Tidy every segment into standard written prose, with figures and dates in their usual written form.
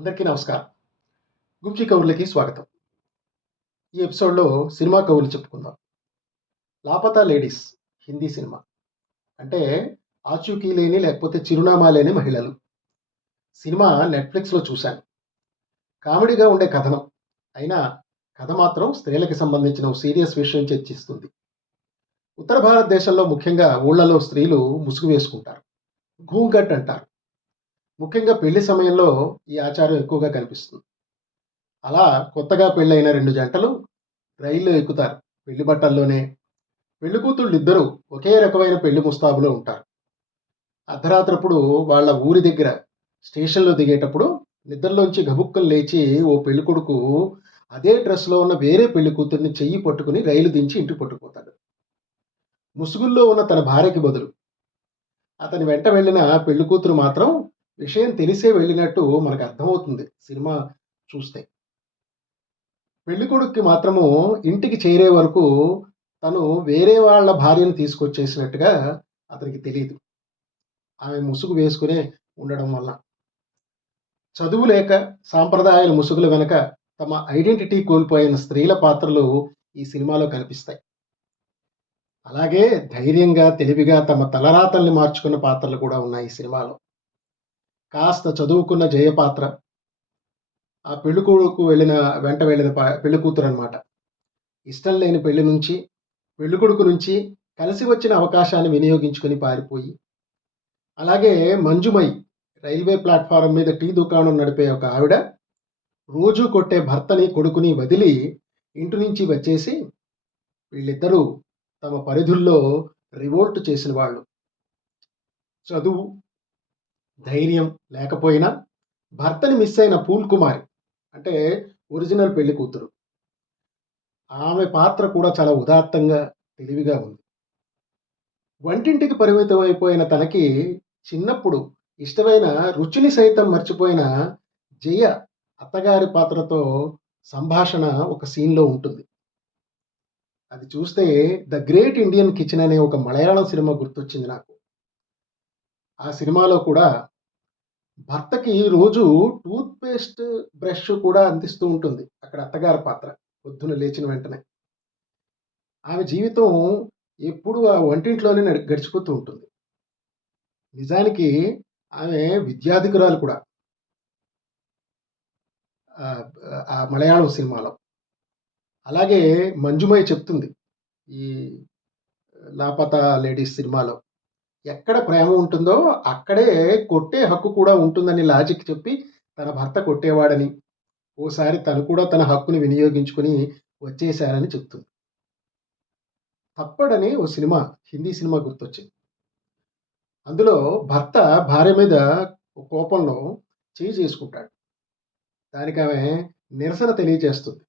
అందరికీ నమస్కారం. గుంజి కబుర్లకి స్వాగతం. ఈ ఎపిసోడ్‌లో సినిమా కబుర్లు చెప్పుకుందాం. 'Laapataa ladies' Hindi cinema. అంటే ఆచూకీ లేని లేకపోతే చిరునామా లేని మహిళలు. సినిమా నెట్‌ఫ్లిక్స్‌లో చూశాను. కామెడీగా ఉండే కథనం. అయినా కథ మాత్రం స్త్రీలకి సంబంధించిన ఓ సీరియస్ విషయం చర్చిస్తుంది. ఉత్తర భారతదేశంలో ముఖ్యంగా ఊళ్ళలో స్త్రీలు ముసుగు వేసుకుంటారు. ఘూంఘట్ అంటారు. ముఖ్యంగా పెళ్లి సమయంలో ఈ ఆచారం ఎక్కువగా కనిపిస్తుంది. అలా కొత్తగా పెళ్ళైన 2 జంటలు రైల్లో ఎక్కుతారు. పెళ్లి బట్టల్లోనే. పెళ్ళికూతుళ్ళిద్దరూ ఒకే రకమైన పెళ్లి ముస్తాబులో ఉంటారు. అర్ధరాత్రప్పుడు వాళ్ళ ఊరి దగ్గర స్టేషన్‌లో దిగేటప్పుడు నిద్రలోంచి గబుక్కున లేచి ఓ పెళ్ళికొడుకు అదే డ్రెస్‌లో ఉన్న వేరే పెళ్ళికూతురిని చెయ్యి పట్టుకుని రైలు దించి ఇంటికి పట్టుకుపోతాడు. ముసుగుల్లో ఉన్న తన భార్యకి బదులు. అతని వెంట వెళ్ళిన పెళ్ళికూతురు మాత్రం విషయం తెలిసే వెళ్ళినట్టు మనకు అర్థమవుతుంది సినిమా చూస్తే. పెళ్ళికొడుక్కి మాత్రము ఇంటికి చేరే వరకు తను వేరే వాళ్ళ భార్యను తీసుకొచ్చేసినట్టుగా అతనికి తెలీదు. ఆమె ముసుగు వేసుకునే ఉండడం వల్ల. చదువు లేక సాంప్రదాయాల ముసుగుల వెనక తమ ఐడెంటిటీ కోల్పోయిన స్త్రీల పాత్రలు ఈ సినిమాలో కనిపిస్తాయి. అలాగే ధైర్యంగా, తెలివిగా తమ తలరాతల్ని మార్చుకున్న పాత్రలు కూడా ఉన్నాయి ఈ సినిమాలో. కాస్త చదువుకున్న జయ పాత్ర, ఆ పెళ్ళికొడుకు వెంట వెళ్ళిన పెళ్ళికూతురనమాట. ఇష్టం లేని పెళ్లి నుంచి, పెళ్ళికొడుకు నుంచి కలిసి వచ్చిన అవకాశాన్ని వినియోగించుకొని పారిపోయి, అలాగే మంజుమయి రైల్వే ప్లాట్‌ఫారం మీద టీ దుకాణం నడిపే ఒక ఆవిడ, రోజూ కొట్టే భర్తని, కొడుకుని వదిలి ఇంటి నుంచి వచ్చేసి, వీళ్ళిద్దరూ తమ పరిధుల్లో రివోల్ట్ చేసిన వాళ్ళు. చదువు, ధైర్యం లేకపోయినా భర్తని మిస్ అయిన పూల్ కుమారి అంటే ఒరిజినల్ పెళ్లి కూతురు. ఆమె పాత్ర కూడా చాలా ఉదాత్తంగా, తెలివిగా ఉంది. వంటింటికి పరిమితం అయిపోయిన తనకి చిన్నప్పుడు ఇష్టమైన రుచిని సైతం మర్చిపోయిన జయ అత్తగారి పాత్రతో సంభాషణ ఒక సీన్‌లో ఉంటుంది. అది చూస్తే 'ద గ్రేట్ ఇండియన్ కిచెన్' అనే ఒక మలయాళం సినిమా గుర్తొచ్చింది నాకు. ఆ సినిమాలో కూడా భర్తకి రోజు టూత్ పేస్ట్, బ్రష్ కూడా అందిస్తూ ఉంటుంది. అక్కడ అత్తగారి పాత్ర. పొద్దున్న లేచిన వెంటనే. ఆమె జీవితం ఎప్పుడూ ఆ వంటింట్లోనే గడిచిపోతూ ఉంటుంది. నిజానికి ఆమె విద్యాధికురాలు కూడా. ఆహ్, ఆ మలయాళం సినిమాలో. అలాగే మంజుమయ్య చెప్తుంది. ఈ 'లాపతా లేడీస్' సినిమాలో. ఎక్కడ ప్రేమ ఉంటుందో అక్కడే కొట్టే హక్కు కూడా ఉంటుందని లాజిక్ చెప్పి తన భర్త కొట్టేవాడని, ఓసారి తను కూడా తన హక్కుని వినియోగించుకొని వచ్చేశారని చెప్తుంది. 'థప్పడ్' అని ఓ సినిమా, హిందీ సినిమా గుర్తొచ్చింది. అందులో భర్త భార్య మీద కోపంలో చేయి చేసుకుంటాడు. దానికామె నిరసన తెలియజేస్తుంది.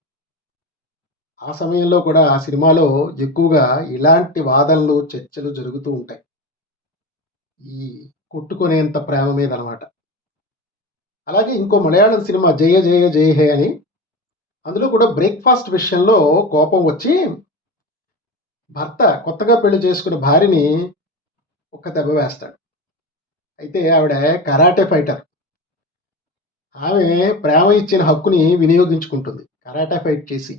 ఆ సమయంలో కూడా ఆ సినిమాలో ఎక్కువగా ఇలాంటి వాదనలు, చర్చలు జరుగుతూ ఉంటాయి. ఈ కొట్టుకునేంత ప్రేమ మీదనమాట. అలాగే ఇంకో మలయాళం సినిమా 'జయ జయ జయ హే' అని. అందులో కూడా బ్రేక్‌ఫాస్ట్ విషయంలో కోపం వచ్చి భర్త కొత్తగా పెళ్లి చేసుకున్న భార్యని ఒక్క దెబ్బ వేస్తాడు. అయితే ఆవిడ కరాటే ఫైటర్. ఆమె ప్రేమ ఇచ్చిన హక్కుని వినియోగించుకుంటుంది. కరాటే ఫైట్ చేసి.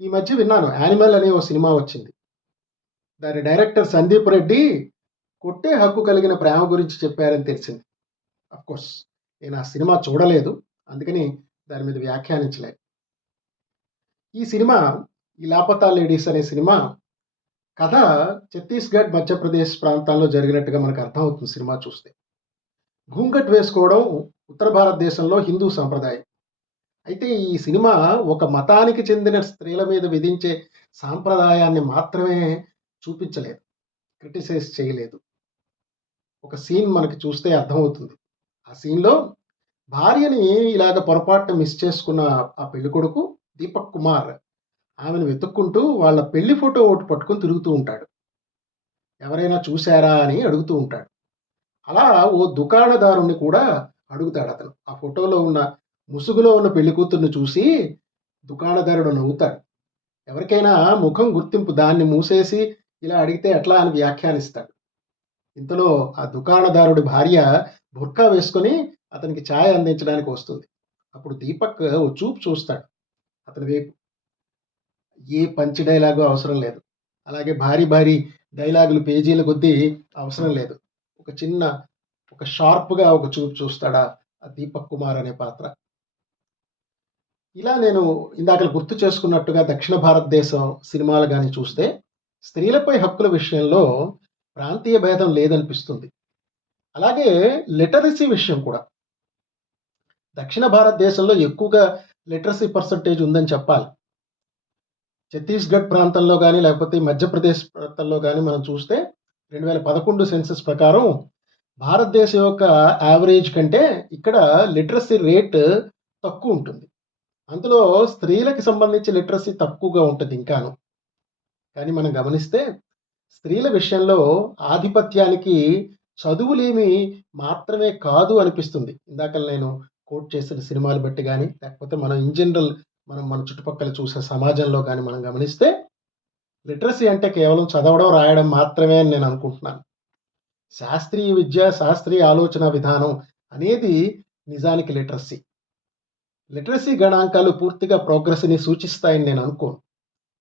ఈ మధ్య విన్నాను 'యానిమల్' అనే ఓ సినిమా వచ్చింది. దాని డైరెక్టర్ సందీప్ రెడ్డి కొట్టే హక్కు కలిగిన ప్రేమ గురించి చెప్పారని తెలిసింది. ఆఫ్‌కోర్స్ నేను ఆ సినిమా చూడలేదు. అందుకని దాని మీద వ్యాఖ్యానించలేను. ఈ సినిమా ఈ 'లాపతా లేడీస్' అనే సినిమా కథ ఛత్తీస్‌గఢ్, మధ్యప్రదేశ్ ప్రాంతాల్లో జరిగినట్టుగా మనకు అర్థమవుతుంది సినిమా చూస్తే. ఘూంఘట్ వేసుకోవడం ఉత్తర భారతదేశంలో హిందూ సంప్రదాయం. అయితే ఈ సినిమా ఒక మతానికి చెందిన స్త్రీల మీద విధించే సాంప్రదాయాన్ని మాత్రమే చూపించలేదు. క్రిటిసైజ్ చేయలేదు. ఒక సీన్ మనకి చూస్తే అర్థమవుతుంది. ఆ సీన్‌లో భార్యని ఇలాగ పొరపాటున మిస్ చేసుకున్న ఆ పెళ్ళికొడుకు దీపక్ కుమార్ ఆమెను వెతుక్కుంటూ వాళ్ళ పెళ్లి ఫోటో ఒకటి పట్టుకొని తిరుగుతూ ఉంటాడు. ఎవరైనా చూసారా అని అడుగుతూ ఉంటాడు. అలా ఓ దుకాణదారుణ్ణి కూడా అడుగుతాడతను. ఆ ఫోటోలో ఉన్న ముసుగులో ఉన్న పెళ్లి కూతుర్ని చూసి దుకాణదారుడు నవ్వుతాడు. ఎవరికైనా ముఖం గుర్తింపు దాన్ని మూసేసి ఇలా అడిగితే ఎట్లా అని వ్యాఖ్యానిస్తాడు. ఇంతలో ఆ దుకాణదారుడి భార్య బుర్కా వేసుకొని అతనికి ఛాయ్ అందించడానికి వస్తుంది. అప్పుడు దీపక్ ఓ చూపు చూస్తాడు అతని వైపు. ఏ పంచ్ డైలాగు అవసరం లేదు. అలాగే భారీ భారీ డైలాగులు పేజీల కొద్దీ అవసరం లేదు. ఒక చిన్న ఒక షార్ప్‌గా ఒక చూపు చూస్తాడా ఆ దీపక్ కుమార్ అనే పాత్ర. ఇలా నేను ఇందాకల గుర్తు చేసుకున్నట్టుగా దక్షిణ భారతదేశం సినిమాలు గాని చూస్తే, స్త్రీలపై హక్కుల విషయంలో ప్రాంతీయ భేదం లేదనిపిస్తుంది. అలాగే లిటరసీ విషయం కూడా. దక్షిణ భారతదేశంలో ఎక్కువగా లిటరసీ పర్సెంటేజ్ ఉందని చెప్పాలి. ఛత్తీస్‌గఢ్ ప్రాంతంలో గాని, లేకపోతే మధ్యప్రదేశ్ ప్రాంతంలో గాని మనం చూస్తే 2011 సెన్సస్ ప్రకారం భారతదేశం యొక్క యావరేజ్ కంటే ఇక్కడ లిటరసీ రేట్ తక్కువుంటుంది. అందులో స్త్రీలకి సంబంధించి లిటరసీ తక్కువగా ఉంటది ఇంకాను. కానీ మనం గమనిస్తే స్త్రీల విషయంలో ఆధిపత్యానికి చదువులేమి మాత్రమే కాదు అనిపిస్తుంది. ఇందాకల నేను కోట్ చేసిన సినిమాలు బట్టి గాని, లేకపోతే మనం ఇన్ జనరల్ మనం మన చుట్టుపక్కల చూసే సమాజంలో గాని మనం గమనిస్తే లిటరసీ అంటే కేవలం చదవడం, రాయడం మాత్రమే అని నేను అనుకుంటున్నాను. శాస్త్రీయ విద్య, శాస్త్రీయ ఆలోచన విధానం అనేది నిజానికి లిటరసీ. లిటరసీ గణాంకాలు పూర్తిగా ప్రోగ్రెస్‌ని సూచిస్తాయని నేను అనుకోను.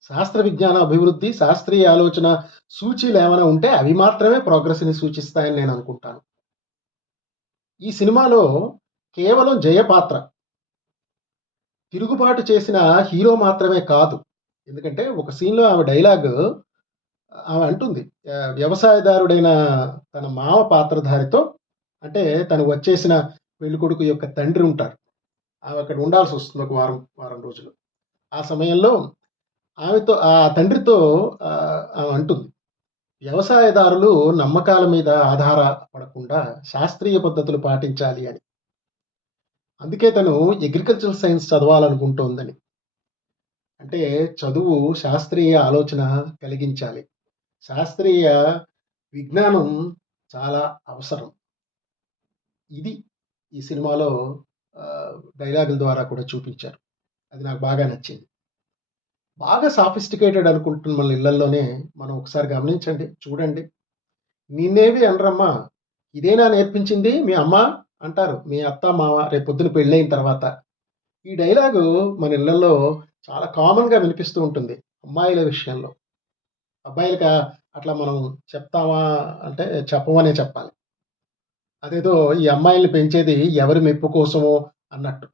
శాస్త్ర విజ్ఞాన అభివృద్ధి, శాస్త్రీయ ఆలోచన సూచీలేమైనా ఉంటే అవి మాత్రమే ప్రోగ్రెస్‌ని సూచిస్తాయని నేను అనుకుంటాను. ఈ సినిమాలో కేవలం జయ పాత్ర. తిరుగుబాటు చేసిన హీరో మాత్రమే కాదు. ఎందుకంటే ఒక సీన్‌లో ఆమె డైలాగ్ ఆమె అంటుంది. వ్యవసాయదారుడైన తన మామ పాత్రధారితో అంటే తను వచ్చేసిన పెళ్ళికొడుకు యొక్క తండ్రి ఉంటారు. ఆమె అక్కడ ఉండాల్సొస్తుంది ఒక వారం రోజులు. ఆ సమయంలో ఆమెతో ఆ తండ్రితో ఆమె అంటుంది. వ్యవసాయదారులు నమ్మకాల మీద ఆధారపడకుండా శాస్త్రీయ పద్ధతులు పాటించాలి అని. అందుకే తను అగ్రికల్చరల్ సైన్స్ చదవాలనుకుంటోందని. అంటే చదువు శాస్త్రీయ ఆలోచన కలిగించాలి. శాస్త్రీయ విజ్ఞానం చాలా అవసరం. ఇది ఈ సినిమాలో డైలాగుల ద్వారా కూడా చూపించారు. అది నాకు బాగా నచ్చింది. బాగా సాఫిస్టికేటెడ్ అనుకుంటున్న మన ఇళ్లల్లోనే మనం ఒకసారి గమనించండి, చూడండి. "నిన్నేవి అనరమ్మా, ఇదేనా నేర్పించింది మీ అమ్మ" అంటారు మీ అత్త, మావ రేపొద్దున పెళ్ళైన తర్వాత. ఈ డైలాగు మన ఇళ్లల్లో చాలా కామన్‌గా వినిపిస్తూ ఉంటుంది అమ్మాయిల విషయంలో. అబ్బాయిలకి అట్లా మనం చెప్తామా అంటే చెప్పమనే చెప్పాలి. అదేదో ఈ అమ్మాయిల్ని పెంచేది ఎవరి మెప్పు కోసమో అన్నట్టు.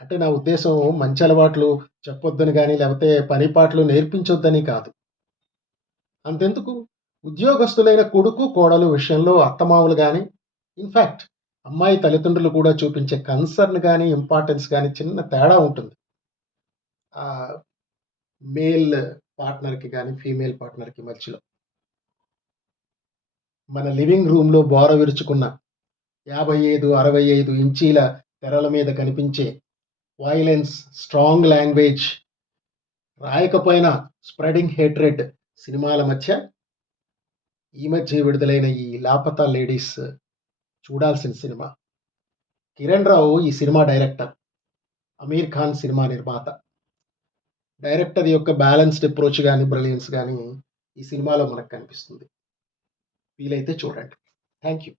అంటే నా ఉద్దేశ్యం మంచి అలవాట్లు చెప్పొద్దని గాని, లేకపోతే పని పాటలు నేర్పించొద్దని కాదు. అంతెందుకు ఉద్యోగస్తులైన కొడుకు, కోడలు విషయంలో అత్తమామలు గాని, ఇన్‌ఫాక్ట్ అమ్మాయి తల్లిదండ్రులు కూడా చూపించే కన్సర్న్ గాని, ఇంపార్టెన్స్ గాని చిన్న తేడా ఉంటుంది. ఆహ్, మేల్ పార్ట్నర్‌కి గాని, ఫీమేల్ పార్ట్నర్‌కి మధ్యలో. మన లివింగ్ రూమ్‌లో బోర విరుచుకున్న 55, 65 ఇంచీల తెరల మీద కనిపించే వయలెన్స్, స్ట్రాంగ్ లాంగ్వేజ్, రాయకపోయినా స్ప్రెడింగ్ హేట్రెడ్ సినిమాల మధ్య ఈ మధ్య విడుదలైన ఈ 'లాపతా లేడీస్' చూడాల్సిన సినిమా. కిరణ్ రావు ఈ సినిమా డైరెక్టర్. అమీర్ ఖాన్ సినిమా నిర్మాత. డైరెక్టర్ యొక్క బ్యాలెన్స్డ్ అప్రోచ్ గాని, బ్రిలియన్స్ గాని ఈ సినిమాలో మనకు కనిపిస్తుంది. వీలైతే చూడండి. Thank you.